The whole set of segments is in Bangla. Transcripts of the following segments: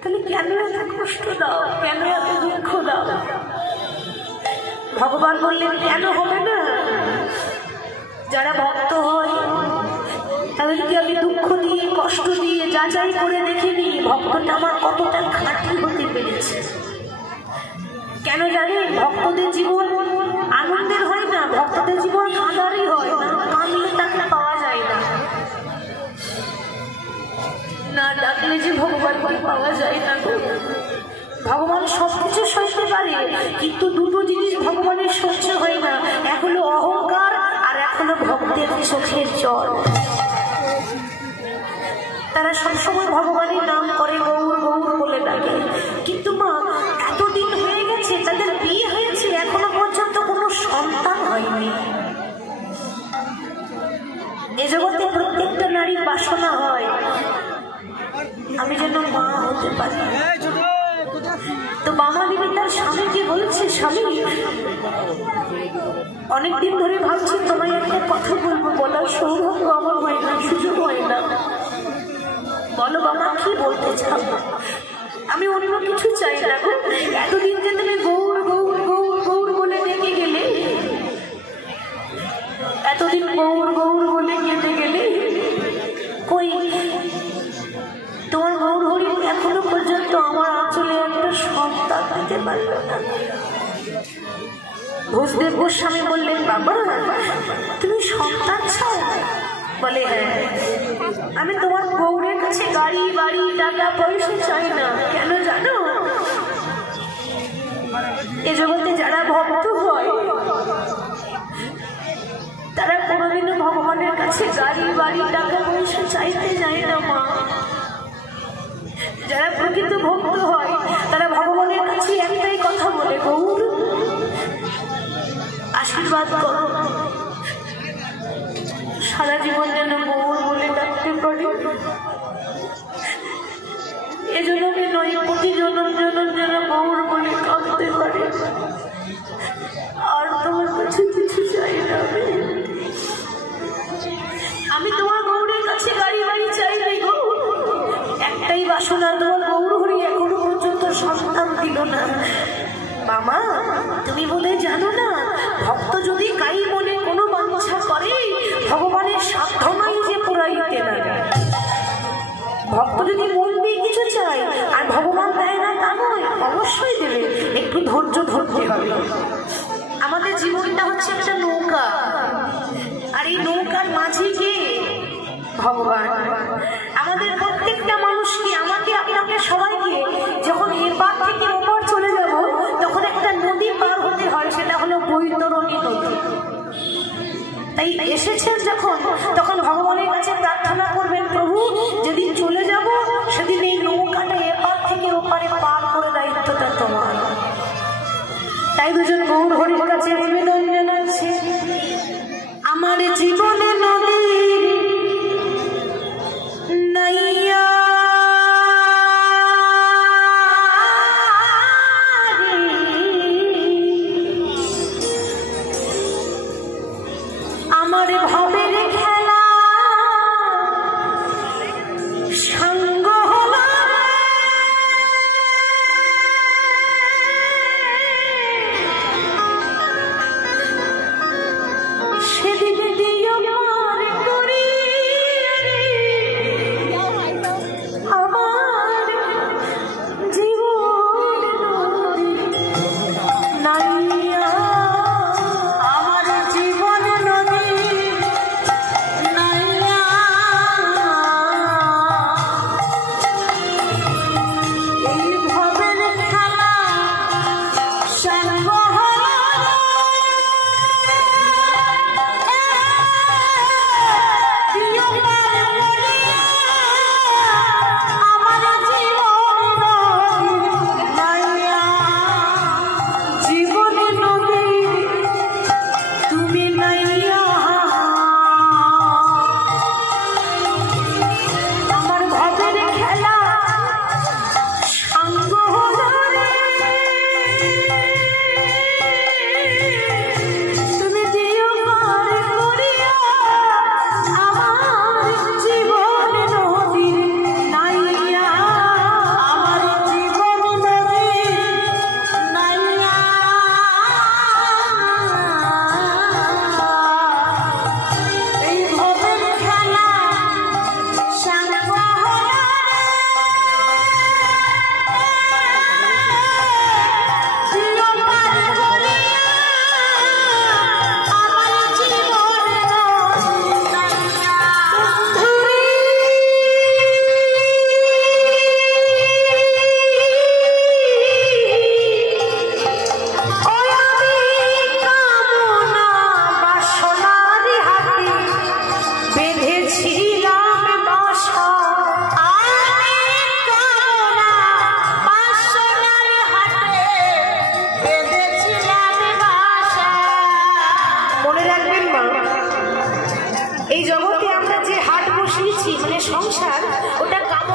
তাহলে কেন এত কষ্ট দাও, কেন এত দুঃখ দাও? ভগবান বললেন কেন হবে না? যারা ভক্ত হয় তাদেরকে আমি দুঃখ দিয়ে কষ্ট দিয়ে যাচাই করে দেখে নিই ভক্তটা আমার কতটা খাঁটি হতে পেরেছে। কেন জানেন? ভক্তদের জীবন আনন্দের হয় না, ভক্তদের জীবন কাঁদারই হয়। কাঁদলে তাকে পাওয়া যায় না, না ডাকলে যে ভগবানকে পাওয়া যায় না। ভগবান সবকিছু সইতে পারে, কিন্তু দুটো জিনিস ভগবানের সহ্য হয় না, এক হলো অহংকার আর এক হলো ভক্তের চোখের জল। তারা সবসময় ভগবানের নাম করে, গৌর গৌর বলে ডাকে, কিন্তু মা এতদিন হয়ে গেছে, তাদের বিয়ে হয়েছে, এখনো পর্যন্ত কোনো সন্তান হয়নি। এ জগতে প্রত্যেকটা নারীর বাসনা হয় আমি যেন মা হতে পারি। তো বামা দেবী তার স্বামীকে বলছে, স্বামী অনেকদিন ধরে ভাবছি তোমায় একটা কথা বলবো, বলার সৌভাগ্য আমার হয় না, সুযোগ হয় না। বলো বাবা, কি বলতে চাও? আমি অন্য কিছু চাই না। এতদিন যে তুমি গৌর গৌর গৌর গৌর বলে ডেকে গেলে, এতদিন গৌর গৌর বলে কেটে গেলে, কই তোমার গৌর হরি এখনো পর্যন্ত আমার আঁচলে একটা সন্তান দিতে পারল না। ভূষদেব গোস্বামী বললেন, বাবা তুমি সন্তান চাও? বলে হ্যাঁ, আমি তোমার গৌরের কাছে গাড়ি বাড়ি টাকা পয়সা চাই না। কেন জানো? এ জগতে যারা ভক্ত হয় তারা কোনোদিনও ভগবানের কাছে গাড়ি বাড়ি টাকা পয়সা চাইতে যায় না মা। যারা প্রকৃত ভক্ত হয় তারা ভগবানের কাছে একটাই কথা বলে, গৌর আশীর্বাদ করো, সারা জীবন যেন গৌর বলে ডাকতে পারি। এজন্য আমি নয় কোটি জনম জনম যেন গৌর বলে কাঁদতে পারি। আর তোমার কাছে কিছু চাই না। আমি তোমার গৌরের কাছে গাড়ি বাড়ি চাই নাই গো, একটাই বাসনা, তোমার গৌর হরি এখনো পর্যন্ত সন্তান দিল না। মামা তুমি বলে জানো না, ভক্ত যদি কাই মনে কোনো বাঞ্ছা করে ভগবানের সাধ্য নাই যে পুরাইতে না। ভক্ত যদি মন দিয়ে কিছু চায় আর ভগবান দেয় না তা নয়, অবশ্যই দেবে, একটু ধৈর্য ধরতে হবে। আমাদের জীবনটা হচ্ছে একটা নৌকা, আর এই নৌকার মাঝে কে? ভগবান। আমাদের প্রত্যেকটা মানুষকে, আমাকে আপনাকে সবাইকে যখন এপার থেকে ওপার চলে যাব তখন একটা নদী পার হতে হয়, সেটা হলো বৈতরণী নদী। তাই এসেছেন যখন, তখন ভগবানের কাছে প্রার্থনা করবেন, প্রভু যেদিন চলে যাব সেদিন এই নৌকাটা এপার থেকে ওপারে পার করে দায়িত্বটা তোমার। তাই দুজন গৌর হরির কাছে নিবেদন জানাচ্ছে, আমার জীবনে নদী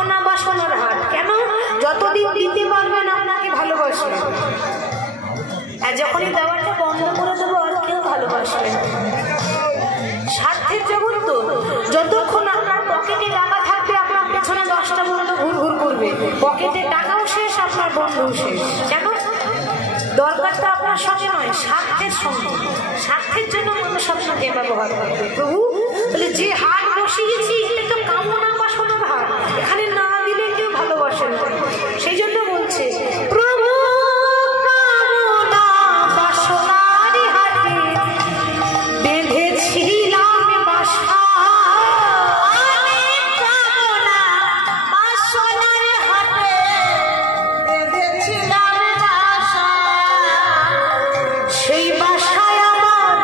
কামনা বাসনার হাট। কেন? যতদিন দিতে পারবেন আপনাকে ভালোবাসবে, আর যখনই দেওয়াটা বন্ধ করে দেবো আর কেউ ভালোবাসবে। স্বার্থের জগৎ তো, যতক্ষণ আপনার পকেটে টাকা থাকবে আপনার পেছনে 10টা বন্ধু ঘুর ঘুর করবে, পকেটে টাকাও শেষ, আপনার বন্ধুও শেষ। কেন? দরকারটা আপনার সঙ্গে নয়, স্বার্থের সঙ্গে। স্বার্থের জন্য মানুষ আপনাকে ব্যবহার করবে। প্রভু তাহলে যে হাট বসিয়েছি এটা তো কামনা বাসনার হাট, এখানে না দিলে কেউ ভালোবাসে না। সেই জন্য বলছে প্রভু কামনা বাসনার হাটে বেঁধেছিলাম বাসা। কামনা বাসনার হাটে বেঁধেছিলাম বাসা, সেই বাসায় আমার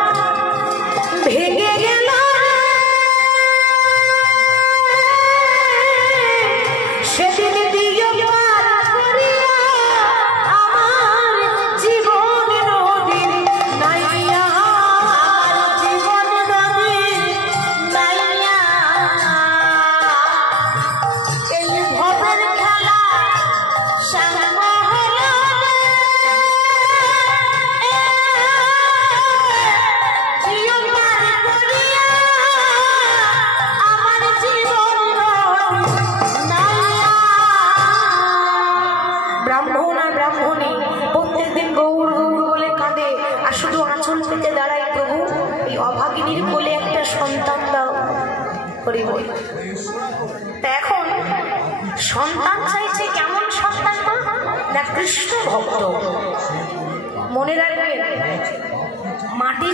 ভেঙে গেল। সেদিন দিও পার করিয়া আমার জীবন নদীর নাইয়া, জীবন নদীর নাইয়া। এই ভবের খেলা সাঙ্গ হলো দিও পার করিয়া আমার জীবন নাইয়া। ব্রাহ্মণ আর ব্রাহ্মণী প্রত্যেকদিন গৌর গৌর বলে কাঁদে আর শুধু আঁচল পেতে দাঁড়ায়, প্রভু এই অভাগিনীর কোলে একটা সন্তান দাও। হরি বল। তা এখন সন্তান চাইছে, কেমন সন্তান না কৃষ্ণ ভক্ত। মনে রাখবেন মাটি